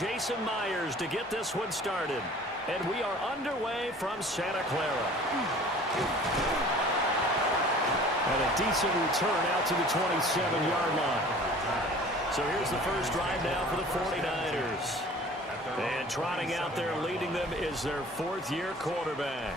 Jason Myers to get this one started. And we are underway from Santa Clara. And a decent return out to the 27-yard line. So here's the first drive now for the 49ers. And trotting out there leading them is their fourth-year quarterback.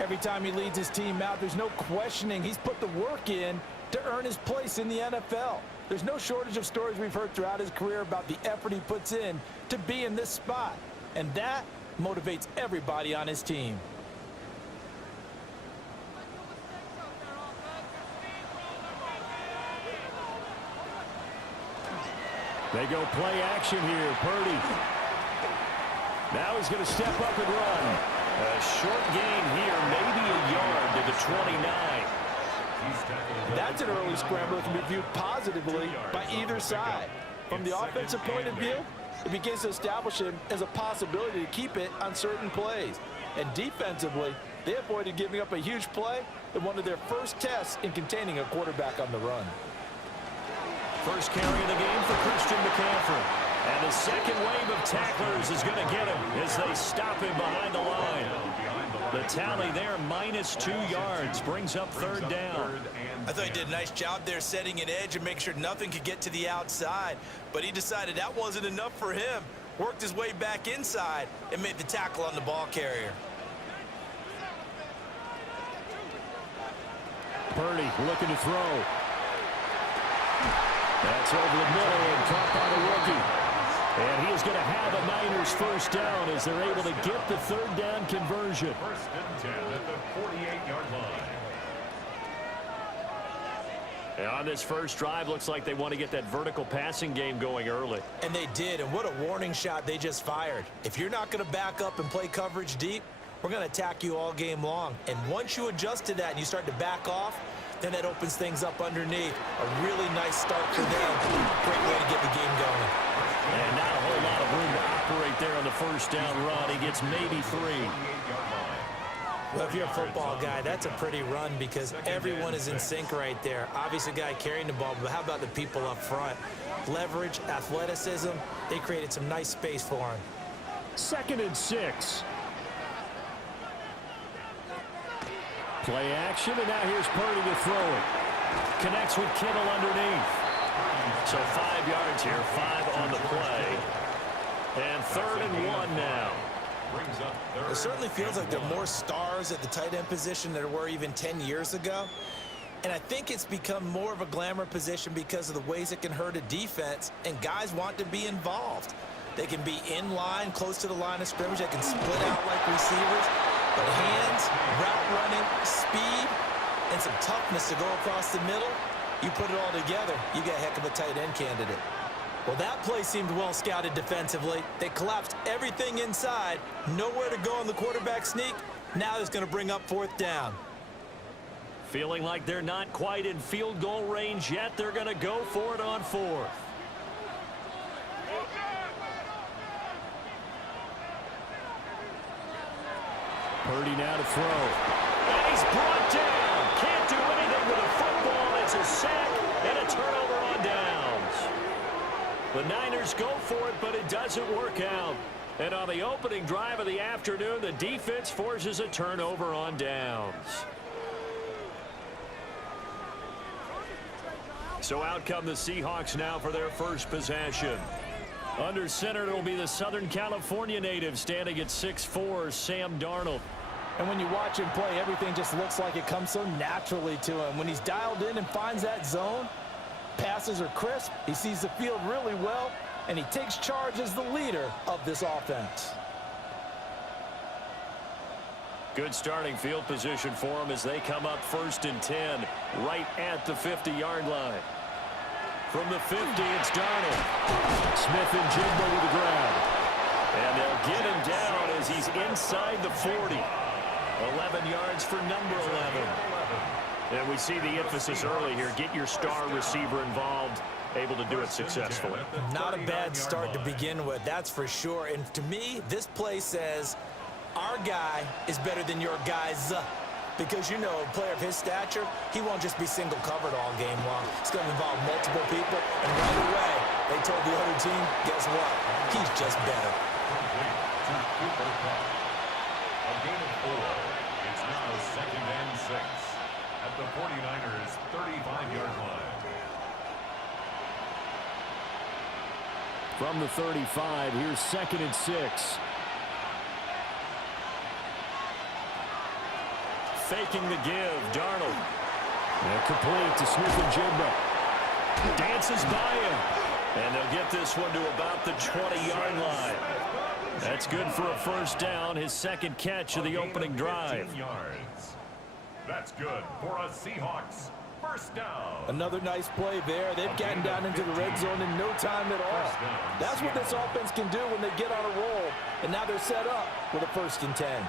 Every time he leads his team out, there's no questioning. He's put the work in to earn his place in the NFL. There's no shortage of stories we've heard throughout his career about the effort he puts in to be in this spot. And that motivates everybody on his team. They go play action here. Purdy. Now he's going to step up and run. A short gain here, maybe a yard to the 29. That's an early scramble that can be viewed positively by either side. From the offensive point of view, it begins to establish him as a possibility to keep it on certain plays. And defensively, they avoided giving up a huge play in one of their first tests in containing a quarterback on the run. First carry of the game for Christian McCaffrey. And the second wave of tacklers is going to get him as they stop him behind the line. The tally there, -2 yards, brings up third down. I thought he did a nice job there setting an edge and making sure nothing could get to the outside. But he decided that wasn't enough for him. Worked his way back inside and made the tackle on the ball carrier. Purdy looking to throw. That's over the middle and caught by the rookie. And he is going to have a Niners first down as they're able to get the third down conversion. First and 10 at the 48-yard line. And on this first drive, looks like they want to get that vertical passing game going early. And they did, and what a warning shot they just fired. If you're not going to back up and play coverage deep, we're going to attack you all game long. And once you adjust to that and you start to back off, then that opens things up underneath. A really nice start for them. Great way to get the game going. And not a whole lot of room to operate there on the first down run. He gets maybe 3. Well, if you're a football guy, that's a pretty run because everyone is in sync right there. Obviously, the guy carrying the ball, but how about the people up front? Leverage, athleticism, they created some nice space for him. 2nd and 6. Play action, and now here's Purdy to throw it. Connects with Kittle underneath. So 5 yards here, 5 on the play. And 3rd and 1 now. It certainly feels like there are more stars at the tight end position than there were even 10 years ago. And I think it's become more of a glamour position because of the ways it can hurt a defense, and guys want to be involved. They can be in line, close to the line of scrimmage. They can split out like receivers. But hands, route running, speed, and some toughness to go across the middle, you put it all together, you got a heck of a tight end candidate. Well, that play seemed well scouted defensively. They collapsed everything inside, nowhere to go on the quarterback sneak. Now it's going to bring up 4th down. Feeling like they're not quite in field goal range yet, they're going to go for it on 4th. Purdy now to throw. And he's brought down. Can't do anything with a football. It's a sack and a turnover on downs. The Niners go for it, but it doesn't work out. And on the opening drive of the afternoon, the defense forces a turnover on downs. So out come the Seahawks now for their first possession. Under center, it'll be the Southern California native standing at 6'4", Sam Darnold. And when you watch him play, everything just looks like it comes so naturally to him. When he's dialed in and finds that zone, passes are crisp, he sees the field really well, and he takes charge as the leader of this offense. Good starting field position for him as they come up 1st and 10, right at the 50-yard line. From the 50, it's Darnold. Smith and Jigba with the grab. And they'll get him down as he's inside the 40. 11 yards for number 11. And we see the emphasis early here. Get your star receiver involved. Able to do it successfully. Not a bad start to begin with, that's for sure. And to me, this play says, our guy is better than your guys. Because, you know, a player of his stature, he won't just be single covered all game long. It's going to involve multiple people, and right away, They told the other team, guess what? He's just better. Complete to Cooper Kupp. A gain of 4. It's now 2nd and 6 at the 49ers' 35-yard line. From the 35, here's 2nd and 6. Faking the give, Darnold. And complete to Smith-Njigba. Dances by him. And they'll get this one to about the 20-yard line. That's good for a first down, his second catch of the opening drive. Yards. That's good for a Seahawks first down. Another nice play there. They've gotten down into the red zone in no time at all. That's what this offense can do when they get on a roll. And now they're set up with a 1st and 10.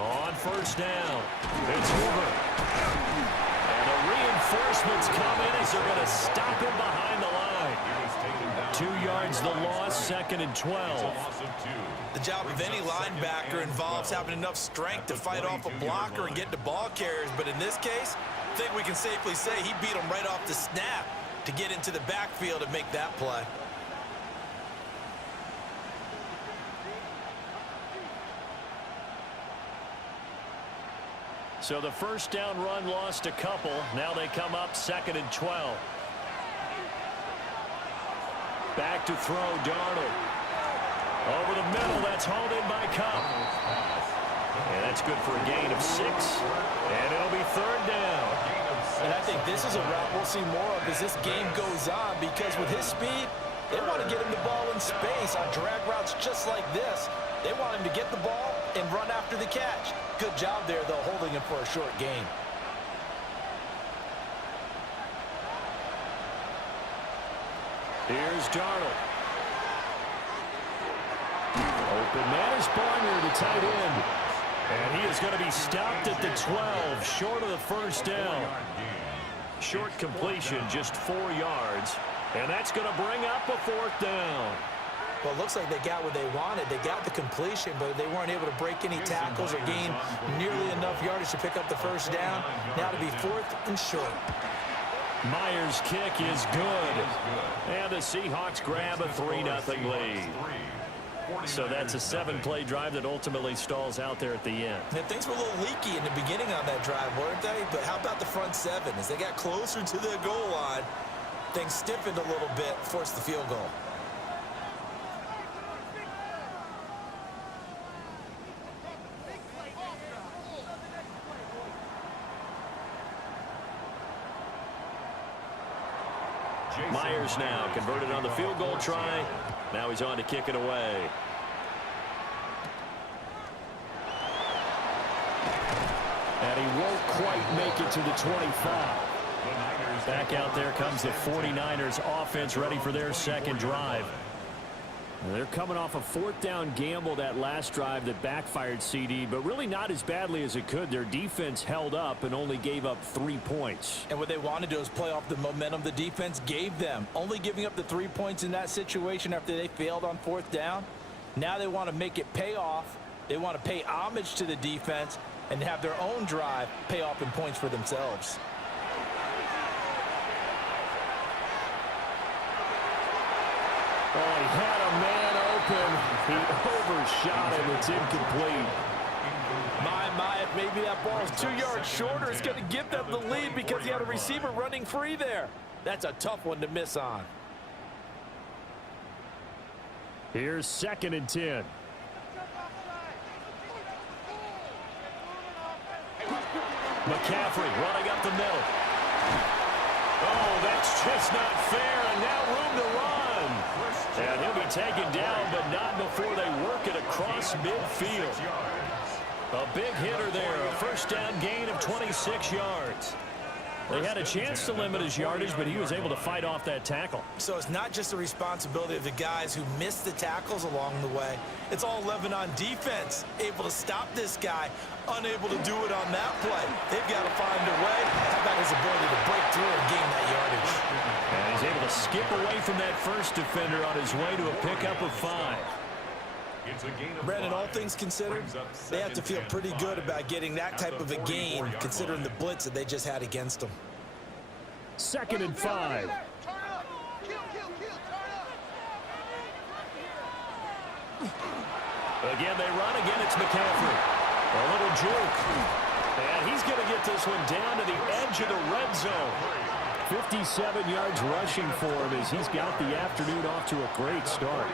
On first down, it's Hoover. And the reinforcements come in as they're going to stop him behind the line. 2 yards the loss, 2nd and 12. The job of any linebacker involves having enough strength to fight off a blocker and get to ball carriers. But in this case, I think we can safely say he beat him right off the snap to get into the backfield and make that play. So the first down run lost a couple. Now they come up 2nd and 12. Back to throw, Darnold. Over the middle, that's hauled in by Kupp. And that's good for a gain of 6. And it'll be 3rd down. And I think this is a route we'll see more of as this game goes on, because with his speed, they want to get him the ball in space on drag routes just like this. They want him to get the ball and run after the catch. Good job there, though, holding him for a short gain. Here's Darnold. Open man is Barner, the tight end. And he is going to be stopped at the 12, short of the first down. Short completion, just 4 yards. And that's going to bring up a 4th down. Well, it looks like they got what they wanted. They got the completion, but they weren't able to break any tackles or gain nearly enough yardage to pick up the first down. Now to be 4th and short. Myers' kick is good. And the Seahawks grab a 3-0 lead. So that's a 7-play drive that ultimately stalls out there at the end. And things were a little leaky in the beginning on that drive, weren't they? But how about the front 7? As they got closer to the goal line, things stiffened a little bit, forced the field goal. Myers now converted on the field goal try. Now he's on to kick it away. And he won't quite make it to the 25. Back out there comes the 49ers offense, ready for their second drive. And they're coming off a 4th down gamble that last drive that backfired, CD, but really not as badly as it could. Their defense held up and only gave up 3 points. And what they want to do is play off the momentum the defense gave them. Only giving up the 3 points in that situation after they failed on 4th down. Now they want to make it pay off. They want to pay homage to the defense and have their own drive pay off in points for themselves. Oh, he had a man open. He overshot him. It's incomplete. My, if maybe that ball is 2 yards shorter, it's going to give them the lead because he had a receiver running free there. That's a tough one to miss on. Here's 2nd and 10. McCaffrey running up the middle. Oh, that's just not fair, and now room to run. And he'll be taken down, but not before they work it across midfield. A big hitter there, a first down gain of 26 yards. They had a chance to limit his yardage, but he was able to fight off that tackle. So it's not just the responsibility of the guys who missed the tackles along the way. It's all 11 on defense, able to stop this guy, unable to do it on that play. They've got to find a way. How about his ability to break through and gain that yardage? And he's able to skip away from that first defender on his way to a pickup of 5. Brandon, all things considered, they have to feel pretty good about getting that type of a gain, considering the blitz that they just had against them. 2nd and 5. Again, they run. Again, it's McCaffrey. A little juke. And he's going to get this one down to the edge of the red zone. 57 yards rushing for him as he's got the afternoon off to a great start.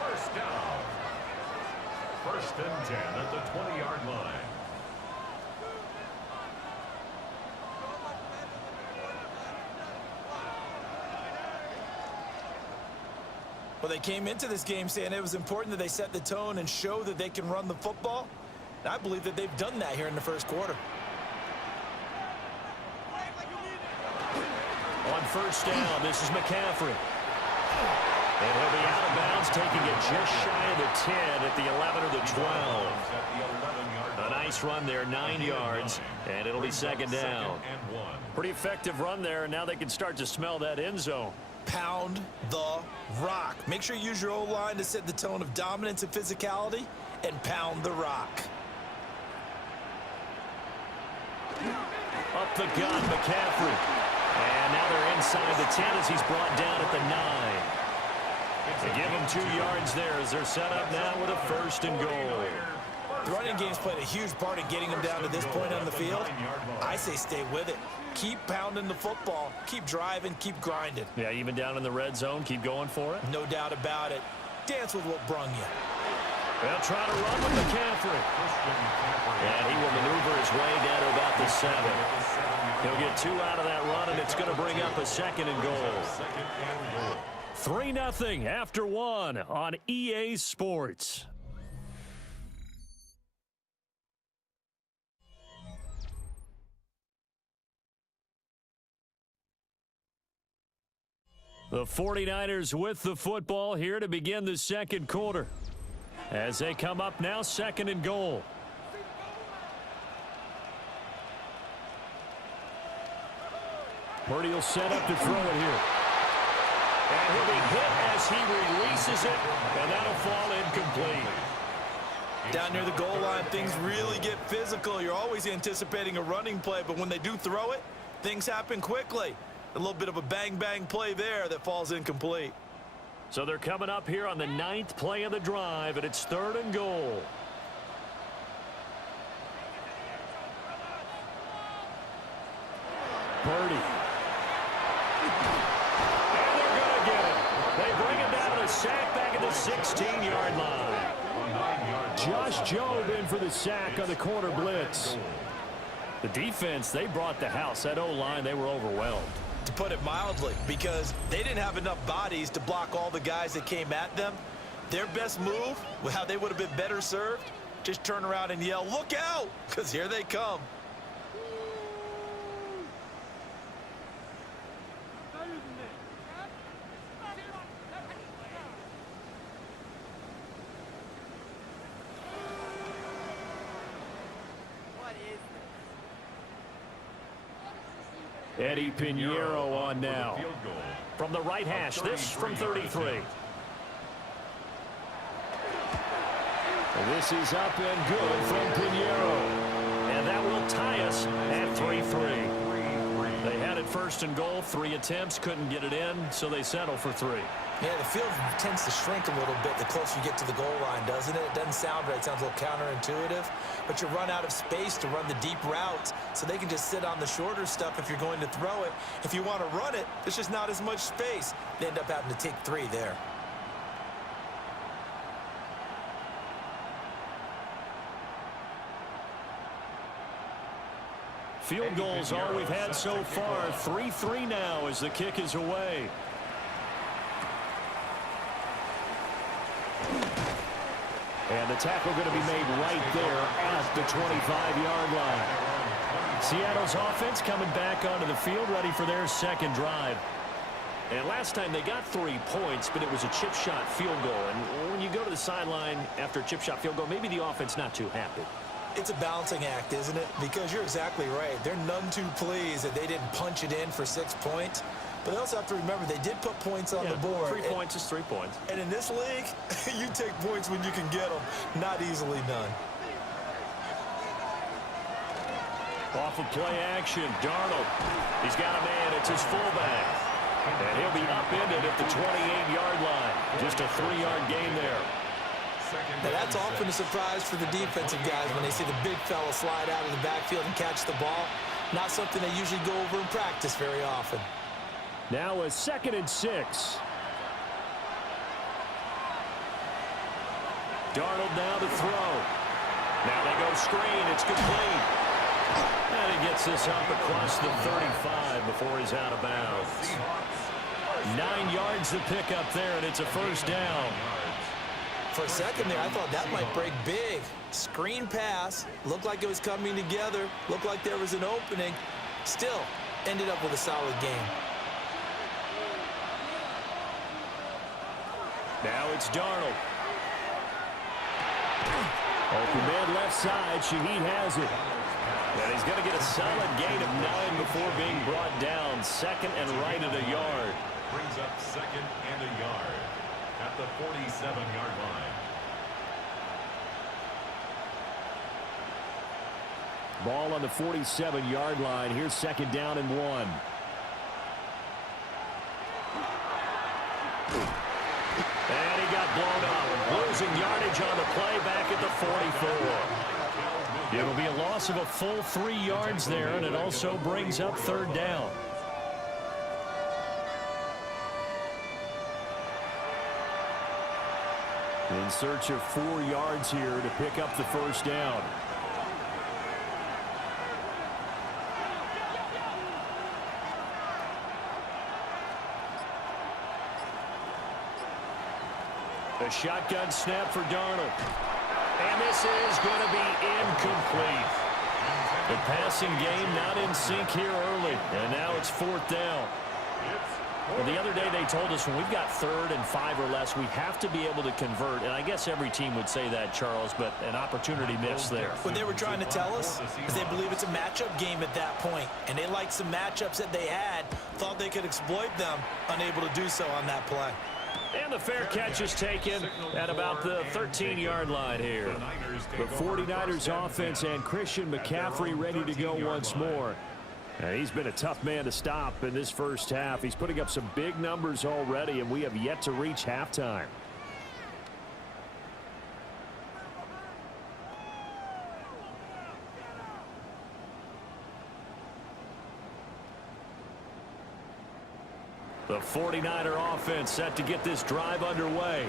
First down. First and 10 at the 20-yard line. Well, they came into this game saying it was important that they set the tone and show that they can run the football. And I believe that they've done that here in the first quarter. On first down, this is McCaffrey. And he'll be out of bounds, taking it just shy of the 10 at the 11 or the 12. A nice run there, 9 yards, and it'll be second down. Pretty effective run there, and now they can start to smell that end zone. Pound the rock. Make sure you use your O-line to set the tone of dominance and physicality, and pound the rock. Up the gun, McCaffrey. And now they're inside the 10 as he's brought down at the 9. They give him 2 yards there as they're set up now with a first and goal. The running game's played a huge part in getting them down to this point on the field. I say stay with it. Keep pounding the football. Keep driving. Keep grinding. Yeah, even down in the red zone, keep going for it. No doubt about it. Dance with what brung you. They'll try to run with McCaffrey. And he will maneuver his way down to about the 7. He'll get 2 out of that run, and it's going to bring up a second and goal. 3-0 after 1 on EA Sports. The 49ers with the football here to begin the second quarter. As they come up now, second and goal. Purdy will set up to throw it here. And he'll be hit as he releases it, and that'll fall incomplete. Down near the goal line, things really get physical. You're always anticipating a running play, but when they do throw it, things happen quickly. A little bit of a bang-bang play there that falls incomplete. So they're coming up here on the 9th play of the drive, and it's third and goal. Purdy. And they're going to get it. They bring it down to the sack back at the 16-yard line. Josh Jobe in for the sack on the corner blitz. The defense, they brought the house. That O-line, they were overwhelmed. To put it mildly, because they didn't have enough bodies to block all the guys that came at them. Their best move, how they would have been better served, just turn around and yell, "Look out!" because here they come. Eddie Pinheiro on now. From the right hash, this from 33. And this is up and good from Pinheiro. And that will tie us at 3-3. They had it first and goal, 3 attempts, couldn't get it in, so they settle for 3. Yeah, the field tends to shrink a little bit the closer you get to the goal line, doesn't it? It doesn't sound right. It sounds a little counterintuitive. But you run out of space to run the deep routes, so they can just sit on the shorter stuff if you're going to throw it. If you want to run it, there's just not as much space. They end up having to take 3 there. Field goals all we've had so far. 3-3 now as the kick is away. And the tackle going to be made right there at the 25-yard line. Seattle's offense coming back onto the field, ready for their second drive. And last time they got 3 points, but it was a chip shot field goal. And when you go to the sideline after a chip shot field goal, maybe the offense not too happy. It's a balancing act, isn't it? Because you're exactly right. They're none too pleased that they didn't punch it in for 6 points. But they also have to remember they did put points on the board. 3 points is 3 points. And in this league, you take points when you can get them. Not easily done. Off of play action, Darnold. He's got a man. It's his fullback. And he'll be upended at the 28-yard line. Just a 3-yard gain there. Now that's often a surprise for the defensive guys when they see the big fella slide out of the backfield and catch the ball. Not something they usually go over in practice very often. Now a 2nd and 6. Darnold now to throw. Now they go screen. It's complete. And he gets this up across the 35 before he's out of bounds. 9 yards to pick up there, and it's a first down. For a second there, I thought that might break big. Screen pass. Looked like it was coming together. Looked like there was an opening. Still, ended up with a solid game. Now it's Darnold. Open man left side. Shaheed has it. And he's going to get a solid gain of 9 before being brought down. 2nd and right at a yard. Brings up 2nd and a yard at the 47-yard line. Ball on the 47-yard line. Here's 2nd down and 1. And he got blown up. Losing yardage on the play back at the 44. It'll be a loss of a full 3 yards there, and it also brings up 3rd down. In search of 4 yards here to pick up the first down. A shotgun snap for Darnold. And this is going to be incomplete. The passing game not in sync here early. And now it's 4th down. Well, the other day they told us when we've got 3rd and 5 or less, we have to be able to convert. And I guess every team would say that, Charles, but an opportunity missed there. What they were trying to tell us is they believe it's a matchup game at that point. And they liked some matchups that they had, thought they could exploit them, unable to do so on that play. And the fair catch is taken at about the 13-yard line here. The 49ers offense and Christian McCaffrey ready to go once more. And he's been a tough man to stop in this first half. He's putting up some big numbers already, and we have yet to reach halftime. The 49er offense set to get this drive underway.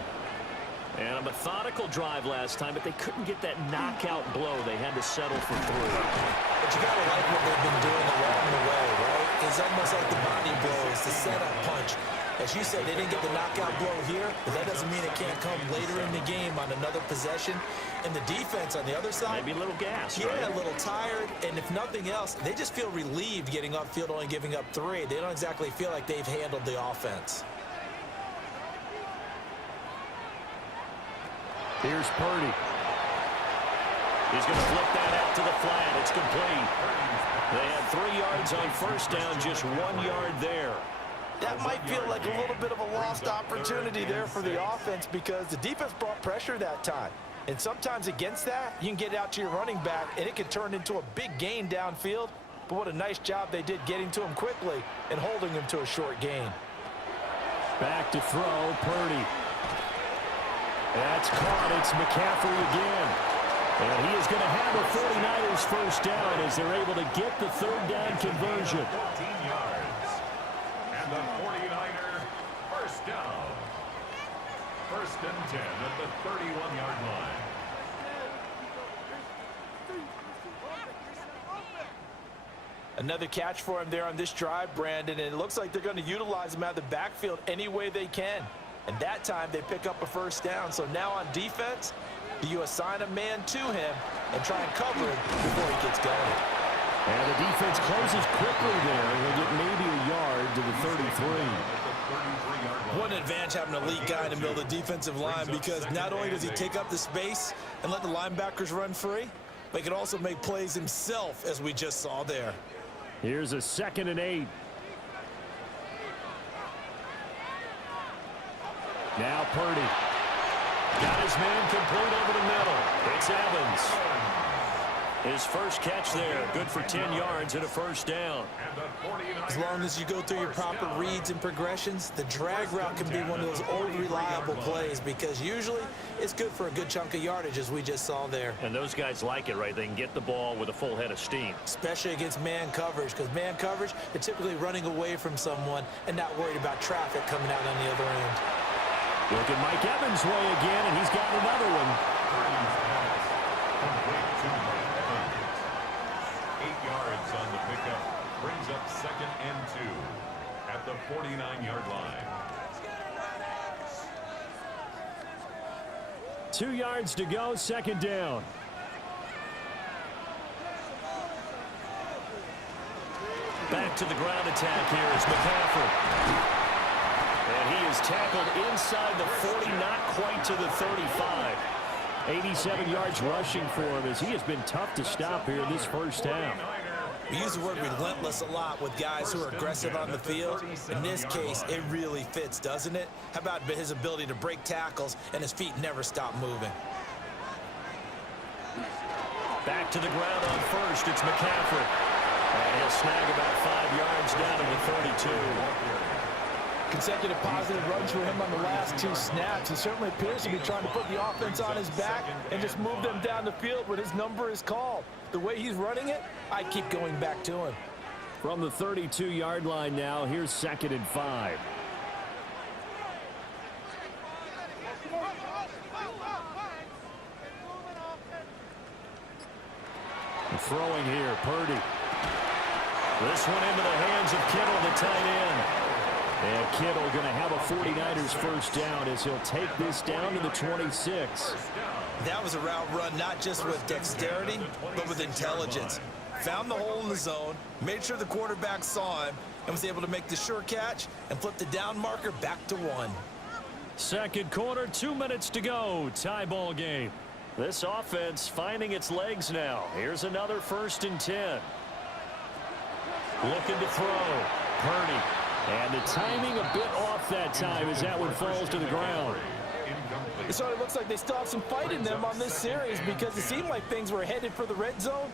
And a methodical drive last time, but they couldn't get that knockout blow. They had to settle for 3. But you got to like what they've been doing along the way, right? It's almost like the body blows, the setup punch. As you said, they didn't get the knockout blow here, but that doesn't mean it can't come later in the game on another possession. And the defense on the other side, maybe a little gas, yeah, right? A little tired. And if nothing else, they just feel relieved getting upfield, only giving up 3. They don't exactly feel like they've handled the offense. Here's Purdy. He's going to flip that out to the flat. It's complete. They had 3 yards on first down, just 1 yard there. That might feel like a little bit of a lost opportunity there for the offense because the defense brought pressure that time. And sometimes against that, you can get out to your running back, and it can turn into a big gain downfield. But what a nice job they did getting to him quickly and holding him to a short gain. Back to throw, Purdy. That's caught. It's McCaffrey again. And he is going to have a 49ers first down as they're able to get the 3rd down conversion. 14 yards. And the 49er first down. 1st and 10 at the 31-yard line. Another catch for him there on this drive, Brandon, and it looks like they're going to utilize him out of the backfield any way they can. And that time they pick up a first down. So now on defense, do you assign a man to him and try and cover him before he gets going? And the defense closes quickly there. He'll get maybe a yard to the 33. What an advantage having an elite guy in the middle of the defensive line, because not only does he take up the space and let the linebackers run free, but he can also make plays himself, as we just saw there. Here's a 2nd and 8. Now Purdy. Got his man complete over the middle. It's Evans. His first catch there, good for 10 yards and a first down. As long as you go through your proper reads and progressions, the drag route can be one of those old reliable plays because usually it's good for a good chunk of yardage, as we just saw there. And those guys like it, right? They can get the ball with a full head of steam. Especially against man coverage, because man coverage, they're typically running away from someone and not worried about traffic coming out on the other end. Look at Mike Evans' way again, and he's got another one. 8 yards on the pickup. Brings up 2nd and 2 at the 49-yard line. 2 yards to go, 2nd down. Back to the ground attack here is McCaffrey. And he is tackled inside the 40, not quite to the 35. 87 yards rushing for him as he has been tough to stop here this first half. We use the word relentless a lot with guys who are aggressive on the field. In this case, it really fits, doesn't it? How about his ability to break tackles and his feet never stop moving? Back to the ground on first, it's McCaffrey. And he'll snag about 5 yards down to the 32. Consecutive positive runs for him on the last 2 snaps. He certainly appears to be trying to put the offense on his back and just move them down the field when his number is called. The way he's running it, I keep going back to him. From the 32-yard line now, here's 2nd and 5. Throwing here, Purdy. This one into the hands of Kittle, the tight end. And Kittle going to have a 49ers first down as he'll take this down to the 26. That was a route run not just with dexterity, but with intelligence. Found the hole in the zone, made sure the quarterback saw him, and was able to make the sure catch and flip the down marker back to 1. Second quarter, 2 minutes to go. Tie ball game. This offense finding its legs now. Here's another 1st and 10. Looking to throw. Purdy. And the timing a bit off that time as that one falls to the ground. It sort of looks like they still have some fight in them on this series because it seemed like things were headed for the red zone.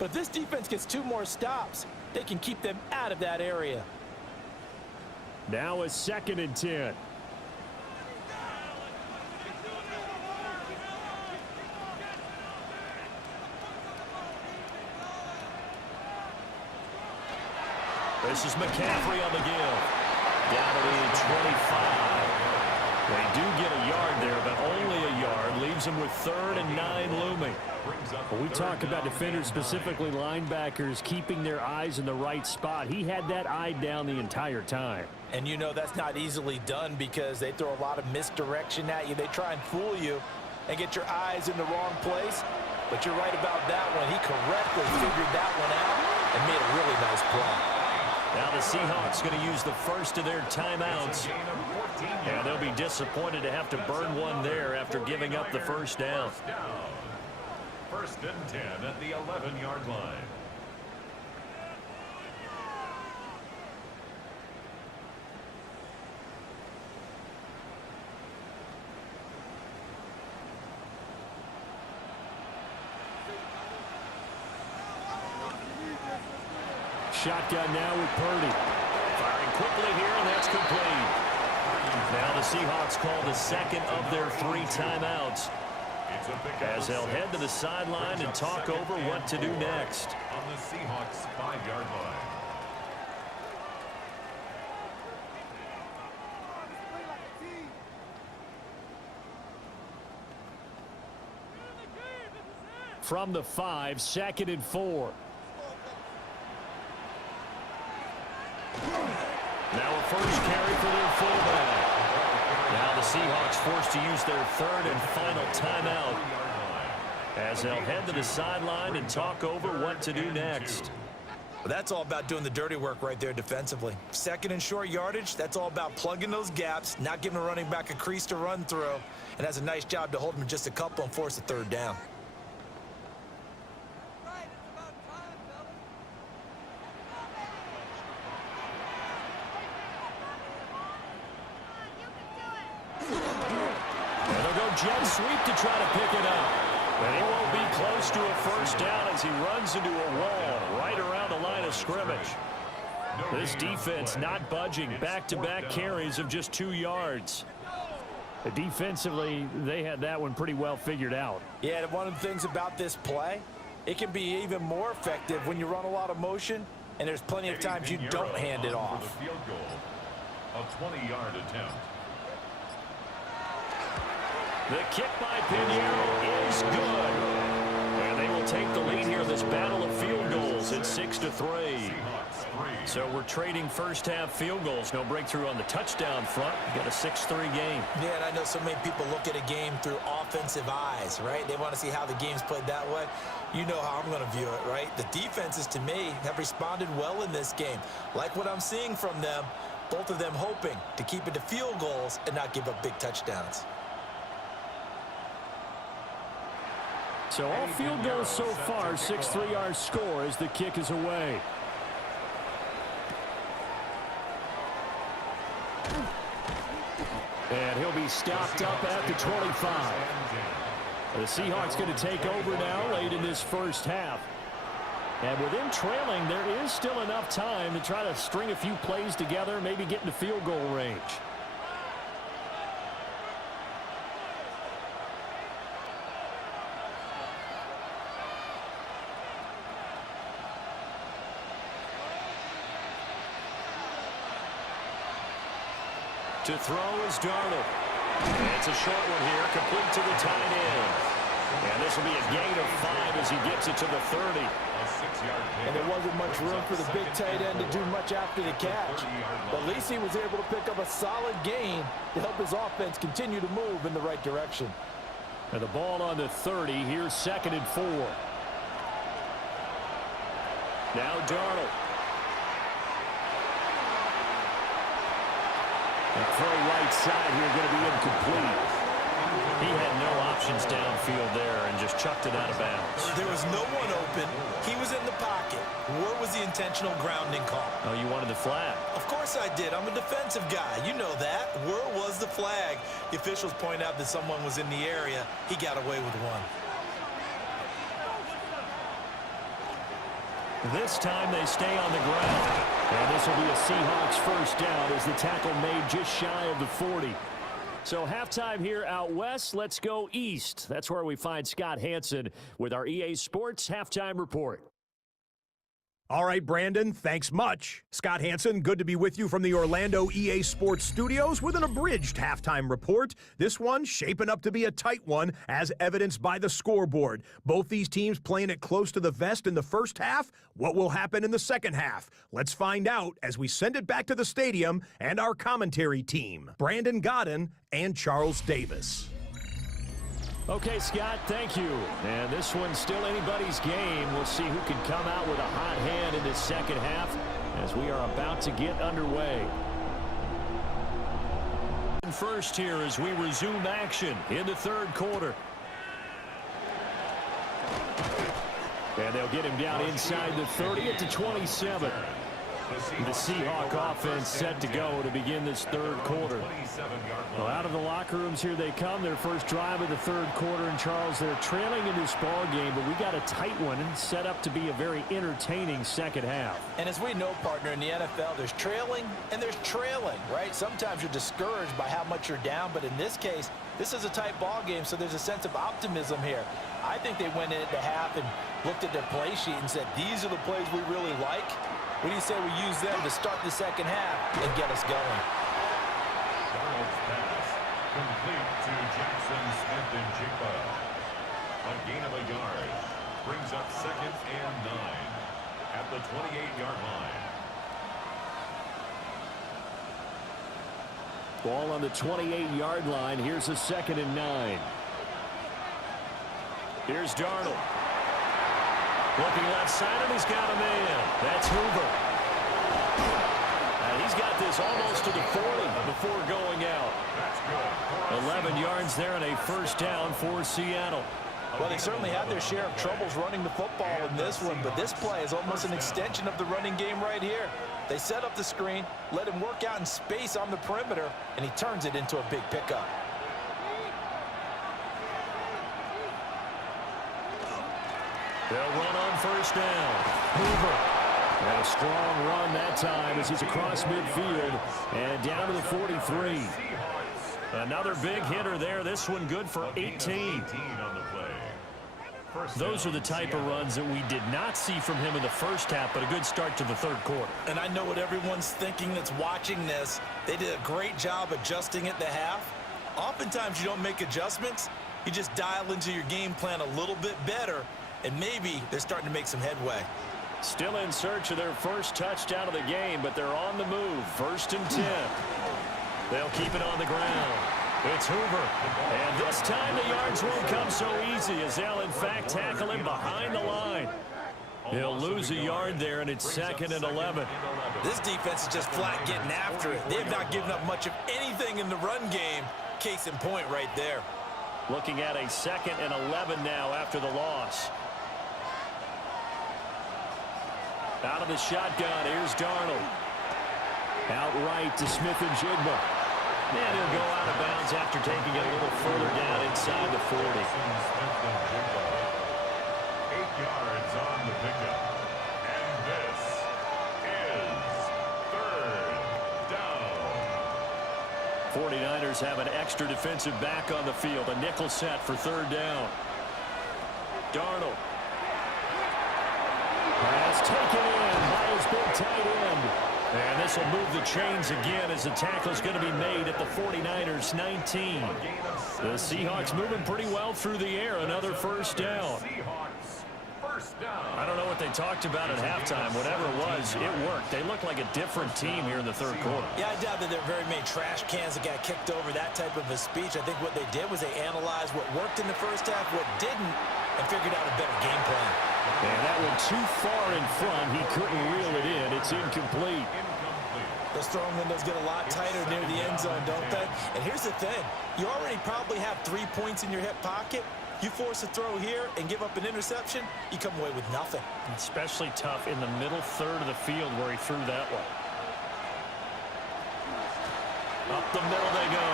But if this defense gets 2 more stops, they can keep them out of that area. Now a 2nd and 10. This is McCaffrey on the give. Down to the 25. They do get a yard there, but only a yard. Leaves them with 3rd and 9 looming. When we talk about defenders, specifically linebackers, keeping their eyes in the right spot, he had that eye down the entire time. And you know that's not easily done because they throw a lot of misdirection at you. They try and fool you and get your eyes in the wrong place. But you're right about that one. He correctly figured that one out and made a really nice play. Now the Seahawks going to use the first of their timeouts. And they'll be disappointed to have to burn one there after giving up the first down. 1st and 10 at the 11-yard line. Shotgun now with Purdy. Firing quickly here, and that's complete. Now the Seahawks call the 2nd of their 3 timeouts as they'll head to the sideline and talk over what to do next. On the Seahawks 5-yard line. From the 5, 2nd and 4. Now a first carry for their fullback. Now the Seahawks forced to use their 3rd and final timeout as they'll head to the sideline and talk over what to do next. Well, that's all about doing the dirty work right there defensively. 2nd and short yardage, that's all about plugging those gaps, not giving a running back a crease to run through, and has a nice job to hold him just a couple and force a 3rd down. Jet sweep to try to pick it up. And he won't be close to a first down as he runs into a wall right around the line of scrimmage. This defense not budging. Back-to-back carries of just 2 yards. Defensively, they had that one pretty well figured out. Yeah, and one of the things about this play, it can be even more effective when you run a lot of motion, and there's plenty of times you don't hand it off. The field goal, a 20-yard attempt. The kick by Pinheiro is good. And they will take the lead here in this battle of field goals at 6-3. So we're trading first-half field goals. No breakthrough on the touchdown front. We got a 6-3 game. Yeah, and I know so many people look at a game through offensive eyes, right? They want to see how the game's played that way. You know how I'm going to view it, right? The defenses, to me, have responded well in this game. Like what I'm seeing from them, both of them hoping to keep it to field goals and not give up big touchdowns. So all field goals so far, 6-3 our score as the kick is away. And he'll be stopped up at the 25. The Seahawks going to take over now late in this first half. And with them trailing, there is still enough time to try to string a few plays together, maybe get into field goal range. To throw is Darnold. And it's a short one here, complete to the tight end. And this will be a gain of 5 as he gets it to the 30. And there wasn't much room for the big tight end to do much after the catch. But at least he was able to pick up a solid gain to help his offense continue to move in the right direction. And the ball on the 30, here's 2nd and 4. Now Darnold. The throw right side here going to be incomplete. He had no options downfield there and just chucked it out of bounds. There was no one open. He was in the pocket. Where was the intentional grounding call? Oh, you wanted the flag. Of course I did. I'm a defensive guy. You know that. Where was the flag? The officials point out that someone was in the area. He got away with one. This time they stay on the ground. And this will be a Seahawks first down as the tackle made just shy of the 40. So halftime here out west. Let's go east. That's where we find Scott Hanson with our EA Sports Halftime Report. All right, Brandon, thanks much. Scott Hanson, good to be with you from the Orlando EA Sports Studios with an abridged halftime report. This one shaping up to be a tight one, as evidenced by the scoreboard. Both these teams playing it close to the vest in the first half. What will happen in the second half? Let's find out as we send it back to the stadium and our commentary team, Brandon Godden and Charles Davis. Okay, Scott, thank you. And this one's still anybody's game. We'll see who can come out with a hot hand in this second half as we are about to get underway. First here as we resume action in the third quarter. And they'll get him down inside the 30 at the 27. The Seahawk offense set to go to begin this third quarter. Well, out of the locker rooms here they come. Their first drive of the third quarter. And Charles, they're trailing in this ball game, but we got a tight one and set up to be a very entertaining second half. And as we know, partner, in the NFL, there's trailing and there's trailing, right? Sometimes you're discouraged by how much you're down, but in this case, this is a tight ball game, so there's a sense of optimism here. I think they went in at the half and looked at their play sheet and said, these are the plays we really like. What do you say we use them to start the second half and get us going? Darnold's pass complete to Jackson Smith-Njigba. A gain of a yard brings up 2nd and 9 at the 28-yard line. Ball on the 28-yard line. Here's a 2nd and 9. Here's Darnold. Looking left side, and he's got a man. That's Hoover. And he's got this almost to the 40 before going out. 11 yards there and a first down for Seattle. Well, they certainly had their share of troubles running the football in this one, but this play is almost an extension of the running game right here. They set up the screen, let him work out in space on the perimeter, and he turns it into a big pickup. They'll run on first down. Hoover. And a strong run that time as he's across midfield and down to the 43. Another big hitter there. This one good for 18. Those are the type of runs that we did not see from him in the first half, but a good start to the third quarter. And I know what everyone's thinking that's watching this. They did a great job adjusting at the half. Oftentimes you don't make adjustments. You just dial into your game plan a little bit better, and maybe they're starting to make some headway. Still in search of their first touchdown of the game, but they're on the move. 1st and 10. They'll keep it on the ground. It's Hoover. And this time the yards won't come so easy as they'll, in fact, tackle him behind the line. He'll lose a yard there, and it's 2nd and 11. This defense is just flat getting after it. They have not given up much of anything in the run game. Case in point right there. Looking at a 2nd and 11 now after the loss. Out of the shotgun, here's Darnold. Outright to Smith and Jigba. And he'll go out of bounds after taking it a little further down inside the 40. 8 yards on the pickup. And this is 3rd down. 49ers have an extra defensive back on the field. A nickel set for 3rd down. Darnold. Pass taken in by his big tight end. And this will move the chains again as the tackle's going to be made at the 49ers 19. The Seahawks moving pretty well through the air. Another 1st down. I don't know what they talked about at halftime. Whatever it was, it worked. They look like a different team here in the 3rd quarter. Yeah, I doubt that there are very many trash cans that got kicked over, that type of a speech. I think what they did was they analyzed what worked in the first half, what didn't, and figured out a better game plan. And that one too far in front. He couldn't reel it in. It's incomplete. Those throwing windows get a lot tighter near the end zone, don't they? And here's the thing. You already probably have 3 points in your hip pocket. You force a throw here and give up an interception, you come away with nothing. Especially tough in the middle third of the field where he threw that one. Up the middle they go.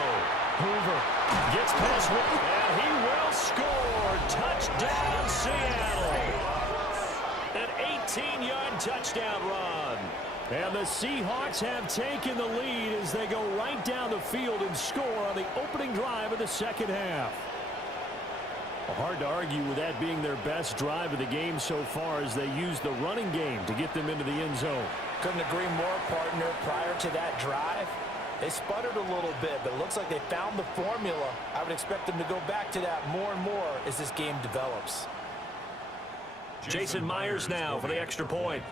Hoover gets past one, and he will score. Touchdown, Seattle. An 18-yard touchdown run. And the Seahawks have taken the lead as they go right down the field and score on the opening drive of the 2nd half. Hard to argue with that being their best drive of the game so far as they use the running game to get them into the end zone. Couldn't agree more, partner. Prior to that drive, they sputtered a little bit, but it looks like they found the formula. I would expect them to go back to that more and more as this game develops. Jason Myers now for the extra point.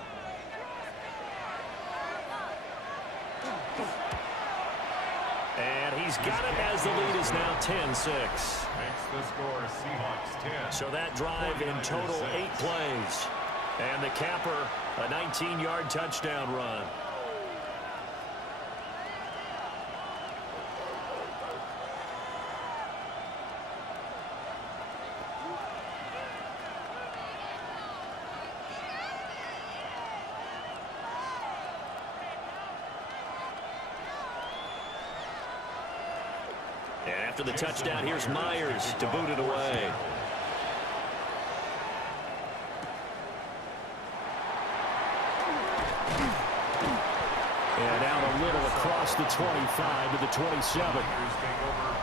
And he's got it as the lead is now 10-6. Makes the score Seahawks 10. So that drive in total 8 plays. And the capper, a 19-yard touchdown run. And after the touchdown, here's Myers to boot it away. And out a little across the 25 to the 27.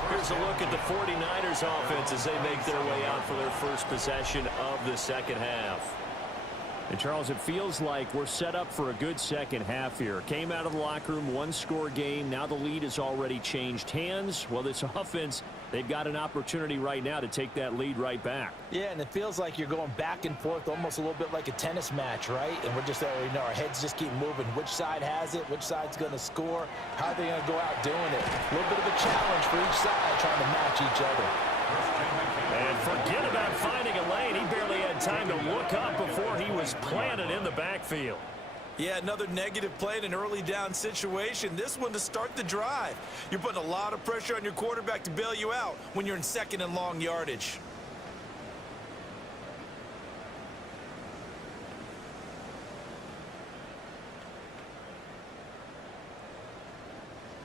Here's a look at the 49ers offense as they make their way out for their first possession of the 2nd half. And, Charles, it feels like we're set up for a good second half here. Came out of the locker room, 1-score game. Now the lead has already changed hands. Well, this offense, they've got an opportunity right now to take that lead right back. Yeah, and it feels like you're going back and forth almost a little bit like a tennis match, right? And we're just already know our heads just keep moving. Which side has it? Which side's going to score? How are they going to go out doing it? A little bit of a challenge for each side trying to match each other. And forget about finding a lane. He barely had time to look up before he was planted in the backfield. Yeah, another negative play in an early down situation. This one to start the drive. You're putting a lot of pressure on your quarterback to bail you out when you're in 2nd and long yardage.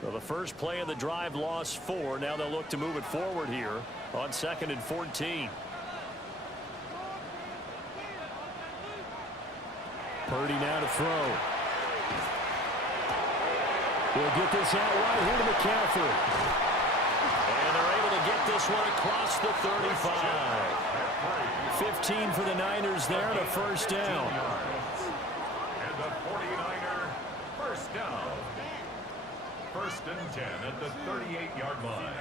So the first play of the drive lost 4. Now they'll look to move it forward here on 2nd and 14. Purdy now to throw. We'll get this out wide here to McCaffrey. And they're able to get this one across the 35. 15 for the Niners there and a first down. And the 49er first down. First and 10 at the 38-yard line.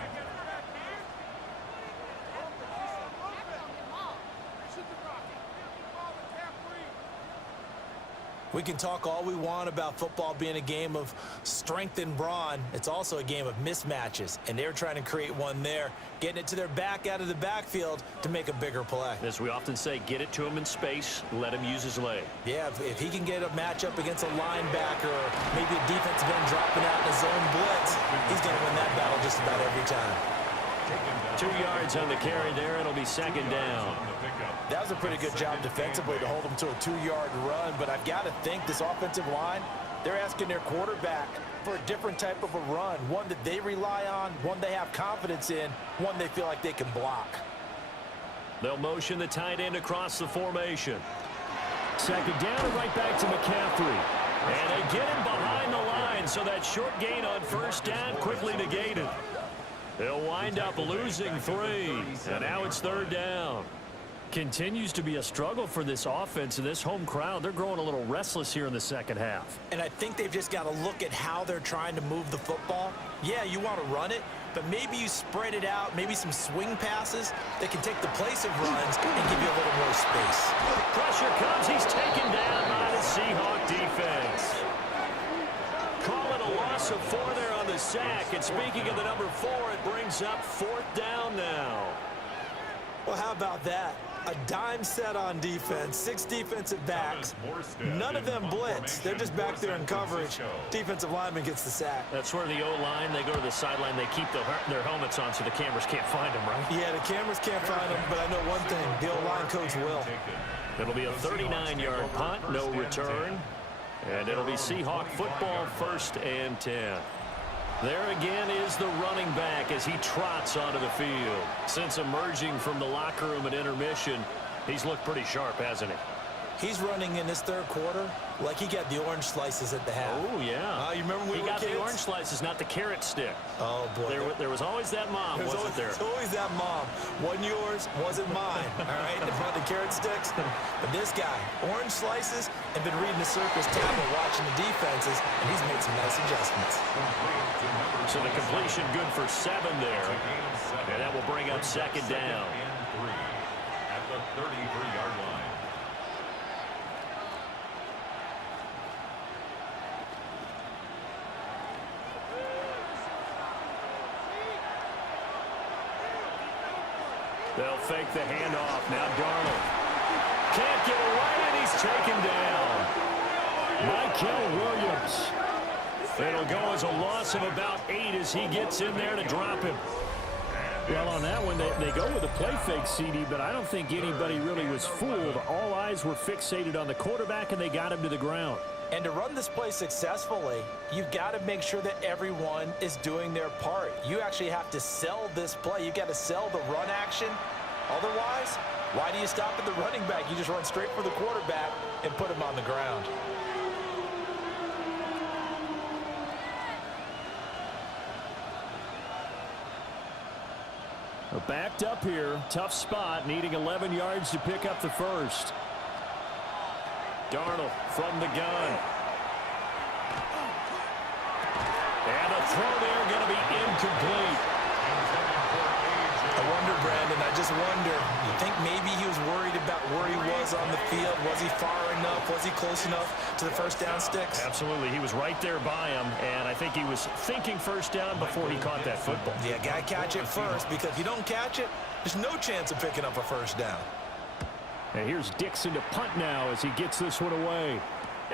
We can talk all we want about football being a game of strength and brawn. It's also a game of mismatches, and they're trying to create one there, getting it to their back out of the backfield to make a bigger play. As we often say, get it to him in space, let him use his leg. Yeah, if he can get a matchup against a linebacker or maybe a defensive end dropping out in a zone blitz, he's going to win that battle just about every time. 2 yards on the carry there. It'll be second down. That was a pretty good job defensively to hold them to a 2-yard run, but I've got to think this offensive line, they're asking their quarterback for a different type of a run, one that they rely on, one they have confidence in, one they feel like they can block. They'll motion the tight end across the formation. Second down and right back to McCaffrey. And they get him behind the line, so that short gain on first down quickly negated. They'll wind up losing 3, and now it's third down. Continues to be a struggle for this offense and this home crowd. They're growing a little restless here in the second half. And I think they've just got to look at how they're trying to move the football. Yeah, you want to run it, but maybe you spread it out, maybe some swing passes that can take the place of runs and give you a little more space. Pressure comes. He's taken down by the Seahawks defense. Call it a loss of 4 there on the sack. And speaking of the number 4, it brings up 4th down now. Well, how about that? A dime set on defense, 6 defensive backs. None of them blitz. They're just back there in coverage. Defensive lineman gets the sack. That's where the O-line, they go to the sideline, they keep their helmets on so the cameras can't find them, right? Yeah, the cameras can't find them, but I know one thing. The O-line coach will. It'll be a 39-yard punt, no return. And it'll be Seahawk football, 1st and 10. There again is the running back as he trots onto the field. Since emerging from the locker room at intermission, he's looked pretty sharp, hasn't he? He's running in this third quarter like he got the orange slices at the half. Oh, yeah. You remember when he we were got kids? the orange slices, not the carrot stick. Oh, boy. There was always that mom, wasn't there? There's always that mom. Wasn't yours, wasn't mine. All right, in front of the carrot sticks. But this guy, orange slices, and been reading the circus tablet, watching the defenses, and he's made some nice adjustments. So the completion good for 7 there. And that will bring up second down. At the 33-yard line. They'll fake the handoff. Now Darnold can't get away, and he's taken down. Michael Williams. It'll go as a loss of about 8 as he gets in there to drop him. Well, on that one, they go with a play fake, CD, but I don't think anybody really was fooled. All eyes were fixated on the quarterback, and they got him to the ground. And to run this play successfully, you've got to make sure that everyone is doing their part. You actually have to sell this play. You've got to sell the run action. Otherwise, why do you stop at the running back? You just run straight for the quarterback and put him on the ground. Backed up here, tough spot, needing 11 yards to pick up the first. Darnold from the gun. And a throw there going to be incomplete. I wonder, Brandon, I just wonder, you think maybe he was worried about where he was on the field? Was he far enough? Was he close enough to the first down sticks? Absolutely. He was right there by him, and I think he was thinking first down before he caught that football. Yeah, got to catch it first, because if you don't catch it, there's no chance of picking up a first down. And here's Dixon to punt now as he gets this one away.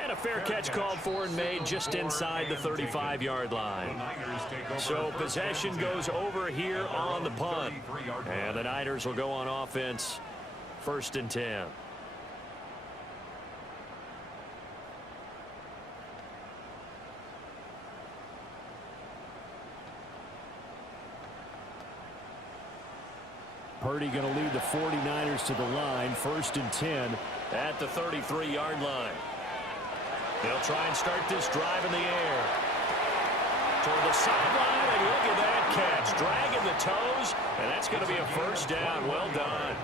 And a fair catch called for and made just inside the 35-yard line. So possession goes over here on the punt. And the Niners will go on offense, 1st and 10. Purdy going to lead the 49ers to the line, 1st and 10 at the 33-yard line. They'll try and start this drive in the air. Toward the sideline, and look at that catch. Dragging the toes, and that's going to be a first down. Well done.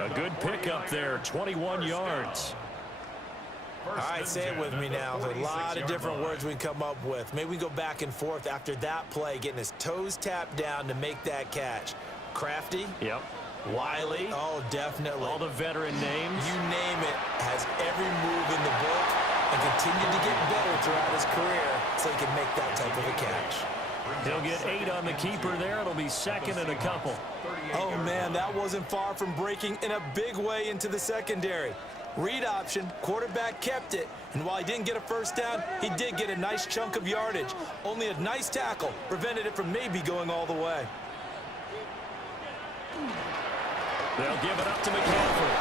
A good pickup there, 21 yards. All right, say it with me now. There's a lot of different words we can come up with. Maybe we go back and forth after that play, getting his toes tapped down to make that catch. Crafty? Yep. Wily? Oh, definitely. All the veteran names. You name it. Has every move in the book and continued to get better throughout his career so he can make that type of a catch. He'll get 8 on the keeper there. It'll be second and a couple. Oh, man, that wasn't far from breaking in a big way into the secondary. Read option, quarterback kept it, and while he didn't get a first down, he did get a nice chunk of yardage. Only a nice tackle prevented it from maybe going all the way. They'll give it up to McCaffrey.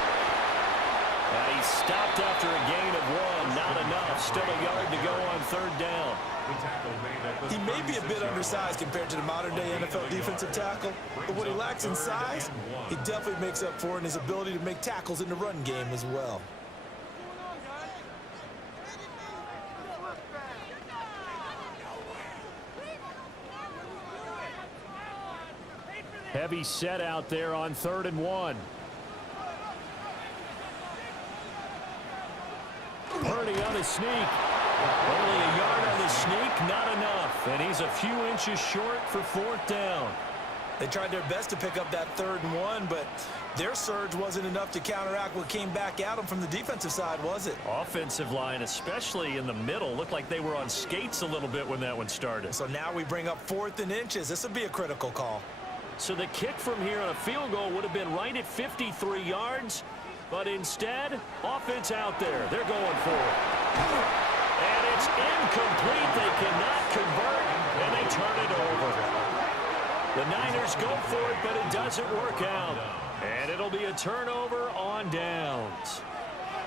And he stopped after a gain of 1. Not enough. Still a yard to go on third down. He may be a bit undersized compared to the modern-day NFL defensive tackle, but what he lacks in size, he definitely makes up for in his ability to make tackles in the run game as well. Heavy set out there on 3rd and 1. Purdy on a sneak. Only a yard on the sneak, not enough. And he's a few inches short for 4th down. They tried their best to pick up that 3rd and 1, but their surge wasn't enough to counteract what came back at them from the defensive side, was it? Offensive line, especially in the middle, looked like they were on skates a little bit when that one started. So now we bring up 4th and inches. This would be a critical call. So the kick from here on a field goal would have been right at 53 yards, but instead, offense out there. They're going for it. And it's incomplete. They cannot convert, and they turn it over. The Niners go for it, but it doesn't work out. And it'll be a turnover on downs.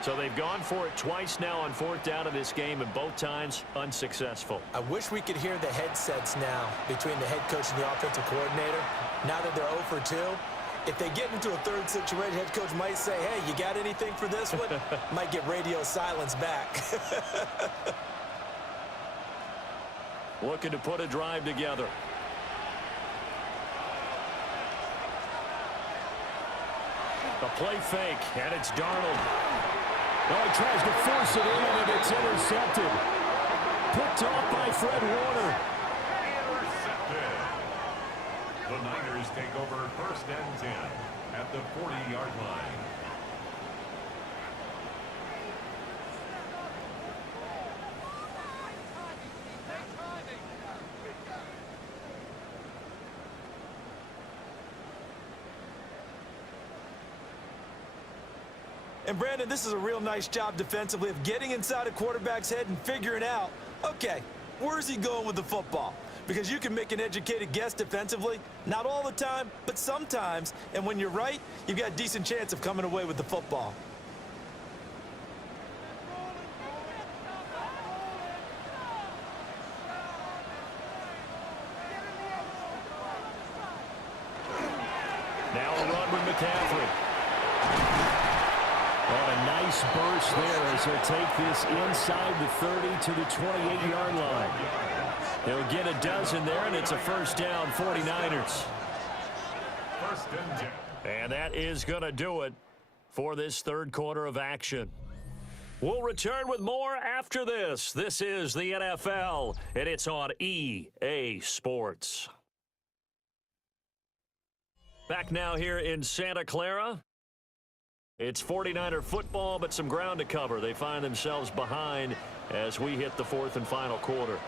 So they've gone for it twice now on 4th down in this game, and both times unsuccessful. I wish we could hear the headsets now between the head coach and the offensive coordinator. Now that they're 0 for 2, if they get into a third situation, head coach might say, hey, you got anything for this one? Might get radio silence back. Looking to put a drive together. A play fake, and it's Darnold. Oh, he tries to force it in, and it's intercepted. Picked off by Fred Warner. Intercepted. The Niners take over 1st and 10 at the 40-yard line. And, Brandon, this is a real nice job defensively of getting inside a quarterback's head and figuring out, okay, where's he going with the football? Because you can make an educated guess defensively, not all the time, but sometimes. And when you're right, you've got a decent chance of coming away with the football. Now a run with McCaffrey. And a nice burst there as he'll take this inside the 30 to the 28-yard line. He'll get a dozen there, and it's a first down, 49ers. And that is going to do it for this third quarter of action. We'll return with more after this. This is the NFL, and it's on EA Sports. Back now here in Santa Clara. It's 49er football, but some ground to cover. They find themselves behind as we hit the fourth and final quarter.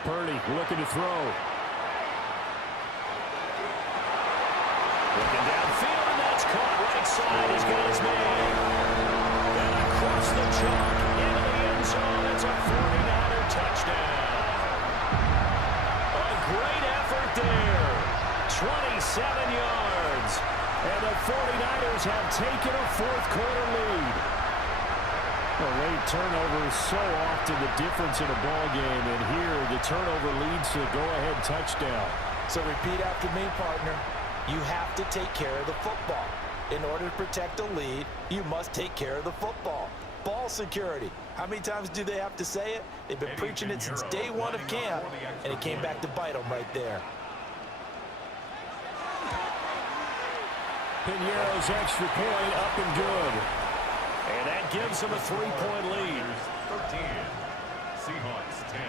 Purdy looking to throw. Looking downfield, and that's caught right side. He's got his man. And across the chalk into the end zone. It's a 49er touchdown. A great effort there. 27 yards. And the 49ers have taken a fourth quarter lead. A late turnover is so often the difference in a ball game, and here the turnover leads to a go-ahead touchdown. So repeat after me, partner. You have to take care of the football. In order to protect a lead, you must take care of the football. ball security. How many times do they have to say it? They've been preaching it since day one of camp, and it came back to bite them right there. Piñeiro's extra point up and good. And that gives them a 3-point lead. 13, Seahawks 10.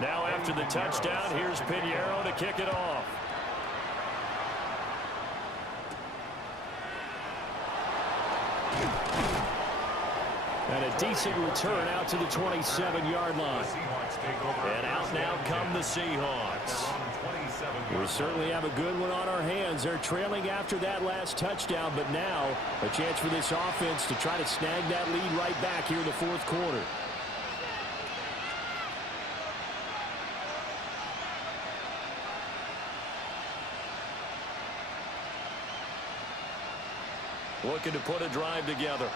Now after the touchdown, here's Piñeiro to kick it off. And a decent return out to the 27-yard line. And out now come the Seahawks. We certainly have a good one on our hands. They're trailing after that last touchdown, but now a chance for this offense to try to snag that lead right back here in the fourth quarter. Looking to put a drive together.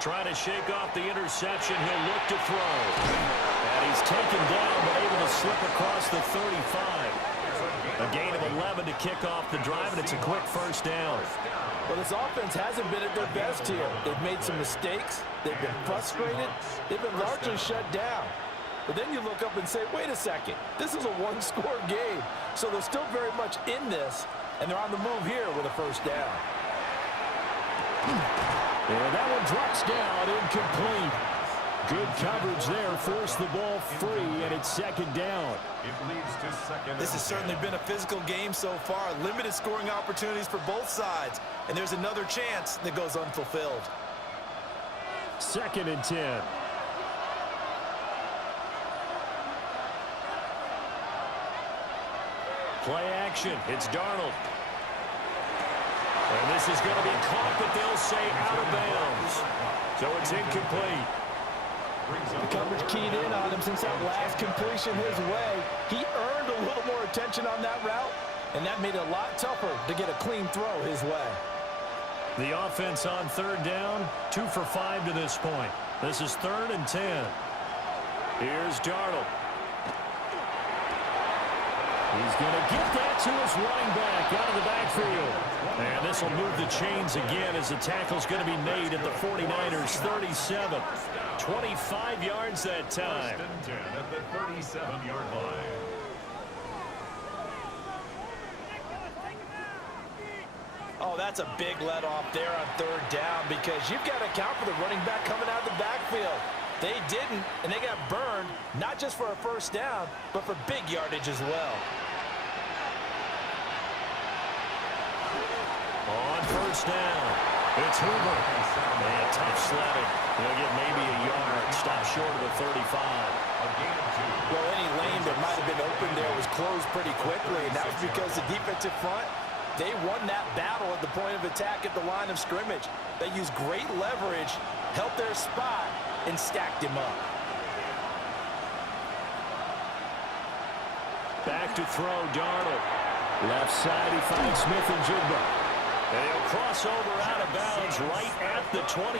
Trying to shake off the interception. He'll look to throw. And he's taken down, but able to slip across the 35. A gain of 11 to kick off the drive, and it's a quick first down. Well, this offense hasn't been at their best here. They've made some mistakes. They've been frustrated. They've been largely shut down. But then you look up and say, wait a second, this is a one-score game. So they're still very much in this, and they're on the move here with a first down. And that one drops down, incomplete. Good coverage there, forced the ball free, and it's second down. It leads to second. This has certainly been a physical game so far. Limited scoring opportunities for both sides. And there's another chance that goes unfulfilled. Second and 10. Play action. It's Darnold. And this is going to be caught, but they'll say out of bounds. So it's incomplete. The coverage keyed in on him since that last completion his way. He earned a little more attention on that route, and that made it a lot tougher to get a clean throw his way. The offense on third down, 2 for 5 to this point. This is 3rd and 10. Here's Darnold. He's going to get that to his running back out of the backfield. And this will move the chains again as the tackle's going to be made at the 49ers' 37. 25 yards that time. 1st and 10 at the 37-yard line. Oh, that's a big let off there on third down because you've got to account for the running back coming out of the backfield. They didn't, and they got burned, not just for a first down, but for big yardage as well. On first down, it's Hoover. And tough sledding. He'll get maybe a yard. Stop short of the 35. Well, any lane that might have been open there was closed pretty quickly, and that was because the defensive front, they won that battle at the point of attack at the line of scrimmage. They used great leverage, held their spot, and stacked him up. Back to throw, Darnold. Left side, he finds Smith and Jigba. And he'll cross over out of bounds right at the 25.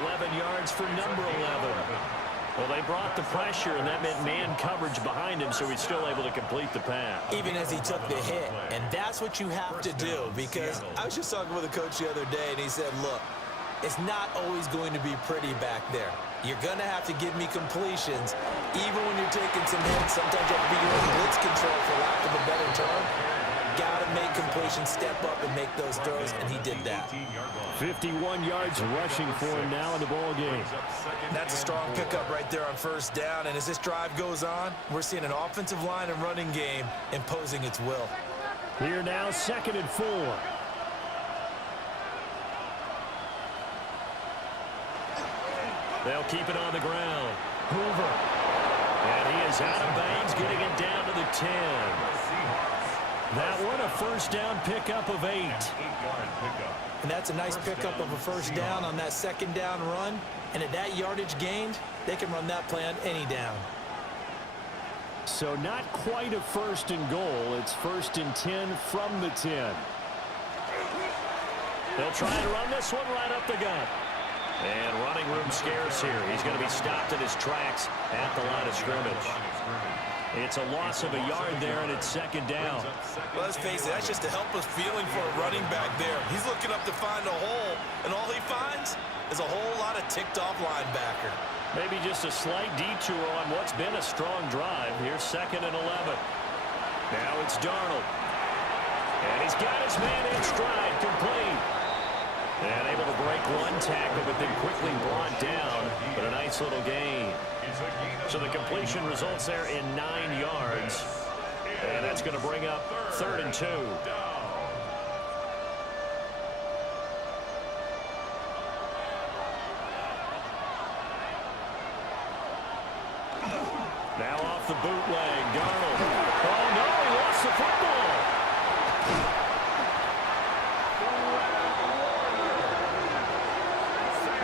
11 yards for number 11. Well, they brought the pressure, and that meant man coverage behind him, so he's still able to complete the pass. Even as he took the hit. And that's what you have to do, because I was just talking with a coach the other day, and he said, look, it's not always going to be pretty back there. You're going to have to give me completions. Even when you're taking some hits, sometimes you have to be your own blitz control, for lack of a better term. Got to make completions, step up, and make those throws, and he did that. 51 yards rushing for him now in the ball game. That's a strong pickup right there on first down, and as this drive goes on, we're seeing an offensive line and running game imposing its will. Here now, 2nd and 4. They'll keep it on the ground. Hoover. And he is out of bounds, getting it down to the 10. That one a first down pickup of 8. An 8-yard pickup. And that's a nice pickup of a first down on that second down run. And at that yardage gained, they can run that play on any down. So not quite a first and goal. It's first and 10 from the 10. They'll try and run this one right up the gut. And running room scarce here. He's going to be stopped in his tracks at the line of scrimmage. It's a loss of a yard there, and it's second down. Well, let's face it, that's just a helpless feeling for a running back there. He's looking up to find a hole, and all he finds is a whole lot of ticked-off linebacker. Maybe just a slight detour on what's been a strong drive. Here's second and 11. Now it's Darnold. And he's got his man in stride, complete. And able to break one tackle, but then quickly brought down. But a nice little gain. So the completion results there in 9 yards. And that's going to bring up 3rd and 2. Now off the bootleg, Darnold. Oh, no, he lost the football.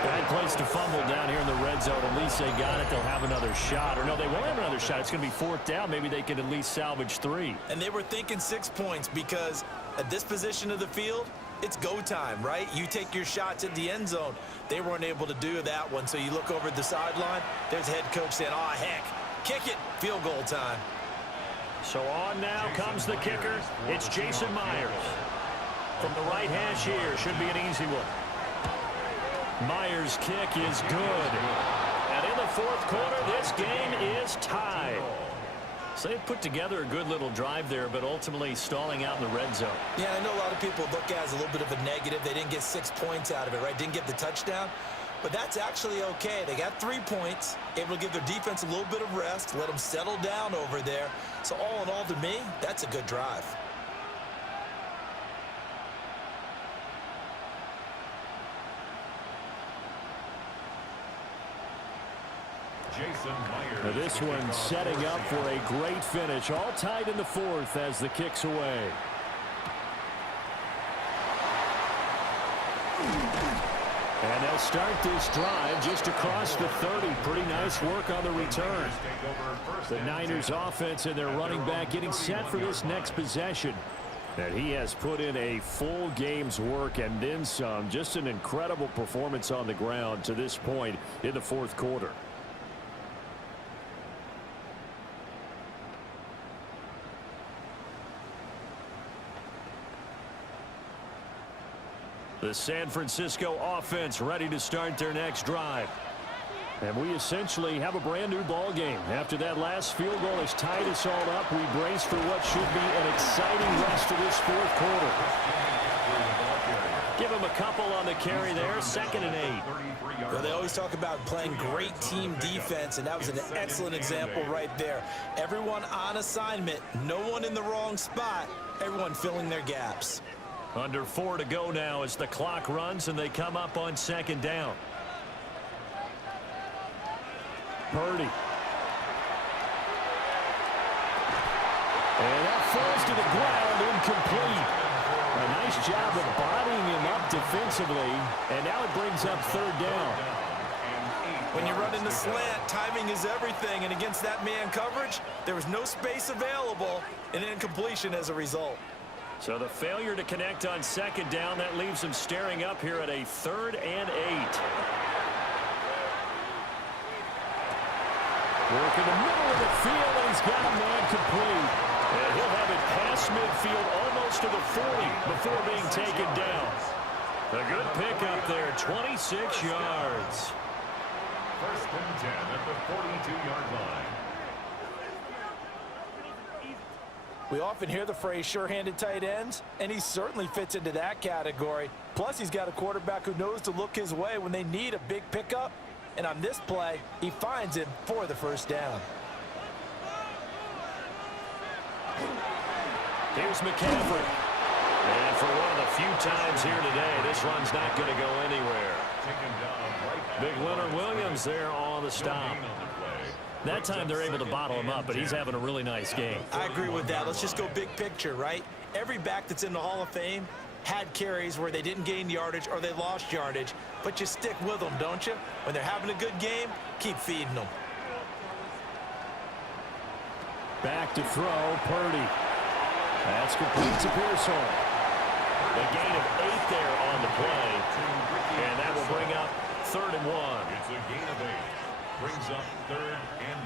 Bad place to fumble down here in the red zone. At least they got it. They'll have another shot. Or no, they won't have another shot. It's going to be 4th down. Maybe they can at least salvage 3. And they were thinking 6 points because at this position of the field, it's go time, right? You take your shots at the end zone. They weren't able to do that one. So you look over at the sideline. There's head coach saying, oh, heck, kick it. Field goal time. So on now comes the kicker. It's Jason Myers. From the right hash here. Should be an easy one. Myers' kick is good. And in the 4th quarter, this game is tied. So they put together a good little drive there, but ultimately stalling out in the red zone. Yeah, I know a lot of people look at it as a little bit of a negative. They didn't get 6 points out of it, right? Didn't get the touchdown. But that's actually okay. They got 3 points, able to give their defense a little bit of rest, let them settle down over there. So all in all, to me, that's a good drive. Now this one setting up for a great finish. All tied in the 4th as the kick's away. And they'll start this drive just across the 30. Pretty nice work on the return. The Niners offense and their running back getting set for this next possession. And he has put in a full game's work and then some. Just an incredible performance on the ground to this point in the 4th quarter. The San Francisco offense ready to start their next drive. And we essentially have a brand new ball game. After that last field goal has tied us all up, we brace for what should be an exciting rest of this 4th quarter. Give him a couple on the carry there, 2nd and 8. Well, they always talk about playing great team defense, and that was an excellent example right there. Everyone on assignment, no one in the wrong spot, everyone filling their gaps. Under 4 to go now as the clock runs and they come up on 2nd down. Purdy. And that falls to the ground, incomplete. A nice job of bodying him up defensively, and now it brings up 3rd down. When you run in the slant, timing is everything, and against that man coverage, there was no space available, and incompletion as a result. So the failure to connect on 2nd down, that leaves him staring up here at a 3rd and 8. Work in the middle of the field, and he's got a man complete. And he'll have it past midfield almost to the 40 before being taken down. A good pickup there, 26 yards. 1st and 10 at the 42-yard line. We often hear the phrase sure-handed tight ends, and he certainly fits into that category. Plus, he's got a quarterback who knows to look his way when they need a big pickup. And on this play, he finds him for the 1st down. Here's McCaffrey. And for one of the few times here today, this run's not going to go anywhere. Big Leonard Williams there on the stop. That time they're able to bottle him up, but he's having a really nice game. I agree with that. Let's just go big picture, right? Every back that's in the Hall of Fame had carries where they didn't gain yardage or they lost yardage, but you stick with them, don't you? When they're having a good game, keep feeding them. Back to throw, Purdy. That's complete to Pearsall. A gain of 8 there on the play, and that will bring up 3rd and 1. It's a gain of 8. Brings up 3rd and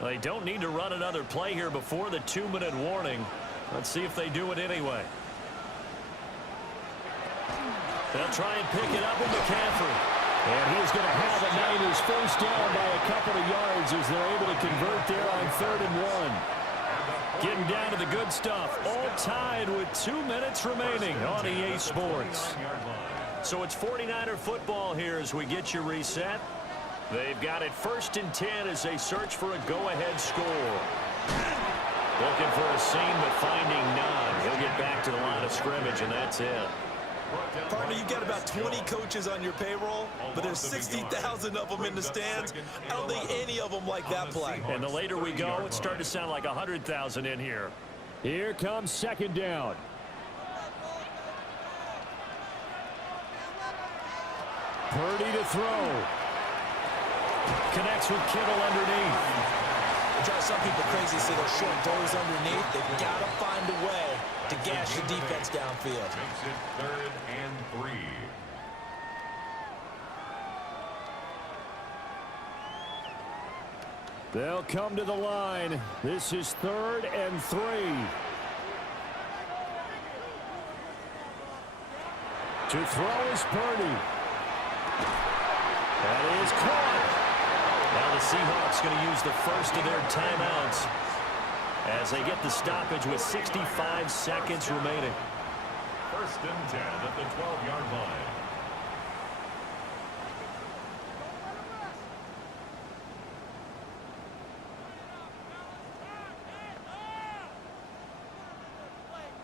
1. They don't need to run another play here before the 2-minute warning. Let's see if they do it anyway. They'll try and pick it up with McCaffrey. And he's going to have the Niners first down by a couple of yards as they're able to convert there on 3rd and 1. Getting down to the good stuff. All tied with 2 minutes remaining on EA Sports. So it's 49er football here as we get you reset. They've got it 1st and 10 as they search for a go-ahead score. Looking for a seam, but finding none. He'll get back to the line of scrimmage, and that's it. Partner, you've got about 20 coaches on your payroll, but there's 60,000 of them in the stands. I don't think any of them like that play. And the later we go, it's starting to sound like 100,000 in here. Here comes 2nd down. Purdy to throw. Connects with Kittle underneath. It drives some people crazy to see those short throws underneath. They've got to find a way to gash the defense downfield. Makes it 3rd and 3. They'll come to the line. This is 3rd and 3. To throw is Purdy. That is caught. Now the Seahawks going to use the first of their timeouts as they get the stoppage with 65 seconds remaining. 1st and 10 at the 12-yard line.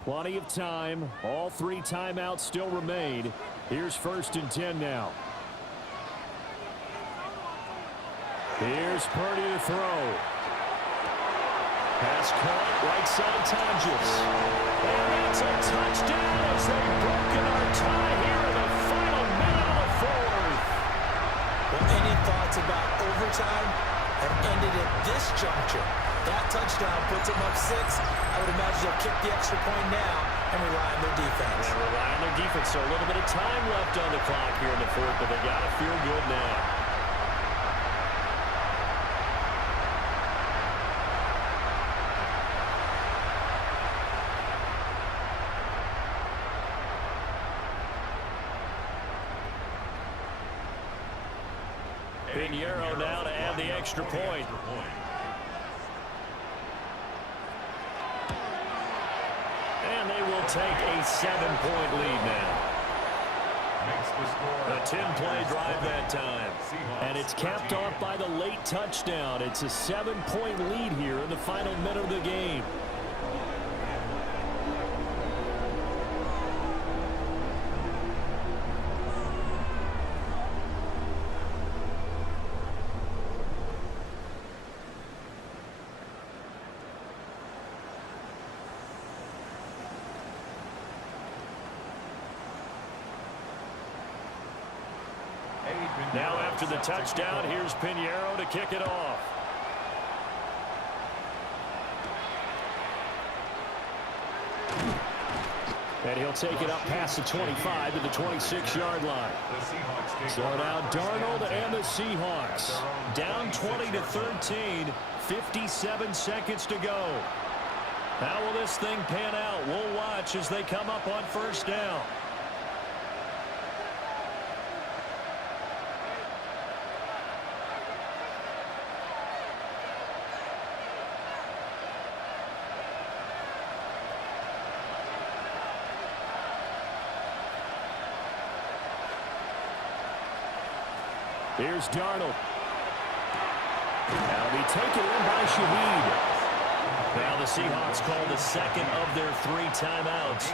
Plenty of time. All 3 timeouts still remain. Here's 1st and 10 now. Here's Purdy to throw. Pass caught, right side Tonjes. And that's a touchdown as they've broken our tie here in the final minute of the 4th. Well, any thoughts about overtime have ended at this juncture. That touchdown puts them up 6. I would imagine they'll kick the extra point now and rely on their defense. They rely on their defense, so a little bit of time left on the clock here in the 4th, but they got to feel good now. Pinheiro now to add the extra point. And they will take a 7-point lead now. A 10-play drive that time. And it's capped off by the late touchdown. It's a 7-point lead here in the final minute of the game. Now after the touchdown, here's Pinheiro to kick it off. And he'll take it up past the 25 to the 26-yard line. So now Darnold and the Seahawks down 20-13, 57 seconds to go. How will this thing pan out? We'll watch as they come up on 1st down. Here's Darnold. That'll be taken in by Shaheed. Now the Seahawks call the second of their 3 timeouts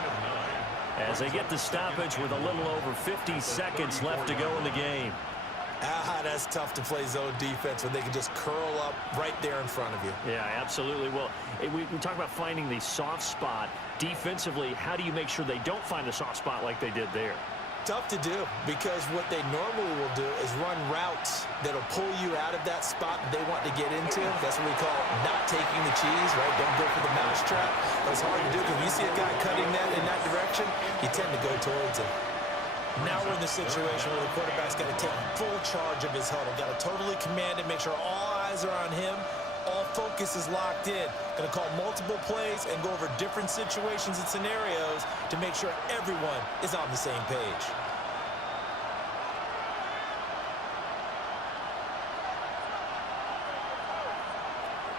as they get the stoppage with a little over 50 seconds left to go in the game. That's tough to play zone defense when they can just curl up right there in front of you. Yeah, absolutely. Well, we talk about finding the soft spot. Defensively, how do you make sure they don't find the soft spot like they did there? Tough to do, because what they normally will do is run routes that'll pull you out of that spot that they want to get into. That's what we call not taking the cheese, right? Don't go for the mousetrap. That's hard to do, because when you see a guy cutting that in that direction, you tend to go towards him. Now we're in the situation where the quarterback's got to take full charge of his huddle. Got to totally command it, make sure all eyes are on him. All focus is locked in. Going to call multiple plays and go over different situations and scenarios to make sure everyone is on the same page.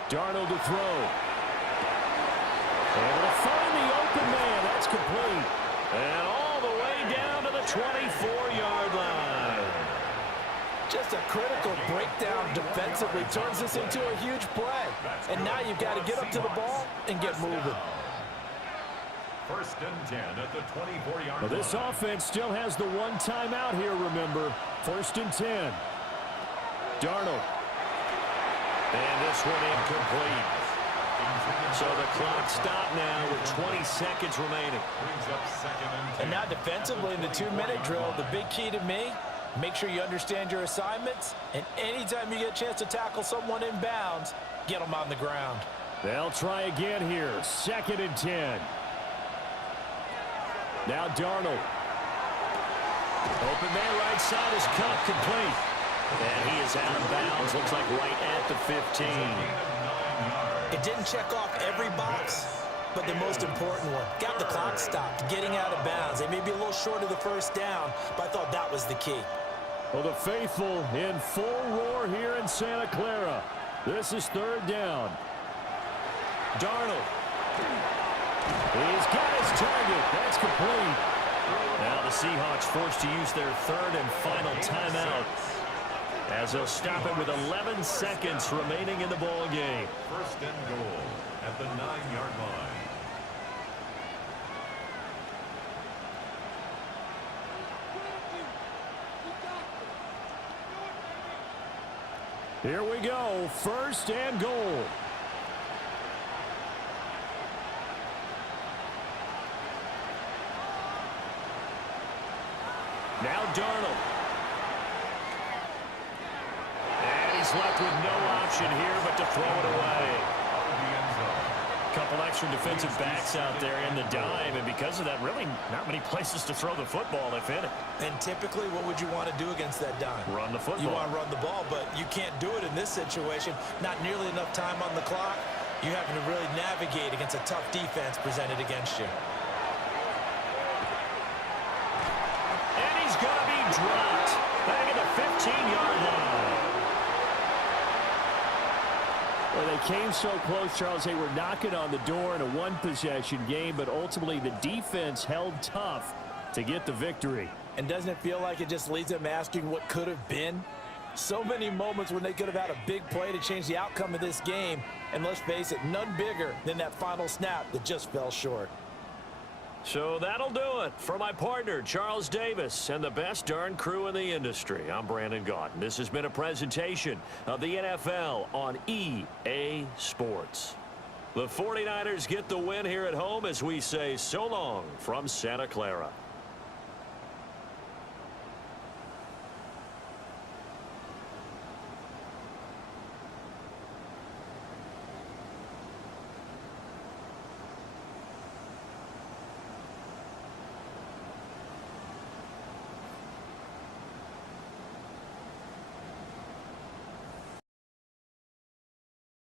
Darnold to throw. Able to find the open man. That's complete. And all the way down to the 24-yard line. Just a critical breakdown defensively turns this into a huge play. And now you've got to get up to the ball and get moving. 1st and 10 at the 24-yard line. Well, this offense still has the 1 timeout here, remember. 1st and 10. Darnold. And this one incomplete. So the clock stopped now with 20 seconds remaining. And now defensively in the 2-minute drill, the big key to me, make sure you understand your assignments, and anytime you get a chance to tackle someone in bounds, get them on the ground. They'll try again here. 2nd and 10. Now Darnold. Open man right side is cut complete. And he is out of bounds. Looks like right at the 15. It didn't check off every box, but the most important one. Got the clock stopped, getting out of bounds. They may be a little short of the 1st down, but I thought that was the key. Well, the faithful in full roar here in Santa Clara. This is 3rd down. Darnold. He's got his target. That's complete. Now the Seahawks forced to use their 3rd and final timeout, as they'll stop it with 11 seconds remaining in the ball game. 1st and goal at the 9-yard line. Here we go. 1st and goal. Now Darnold. And he's left with no option here but to throw it away. A couple extra defensive backs out there in the dime, and because of that, really not many places to throw the football, if any. And typically, what would you want to do against that dime? Run the football. You want to run the ball, but you can't do it in this situation. Not nearly enough time on the clock. You're having to really navigate against a tough defense presented against you. And he's going to be dropped back at the 15-yard line. Well, they came so close, Charles. They were knocking on the door in a 1-possession game, but ultimately the defense held tough to get the victory. And doesn't it feel like it just leaves them asking what could have been? So many moments when they could have had a big play to change the outcome of this game. And let's face it, none bigger than that final snap that just fell short. So that'll do it for my partner, Charles Davis, and the best darn crew in the industry. I'm Brandon Gaunt. This has been a presentation of the NFL on EA Sports. The 49ers get the win here at home as we say so long from Santa Clara.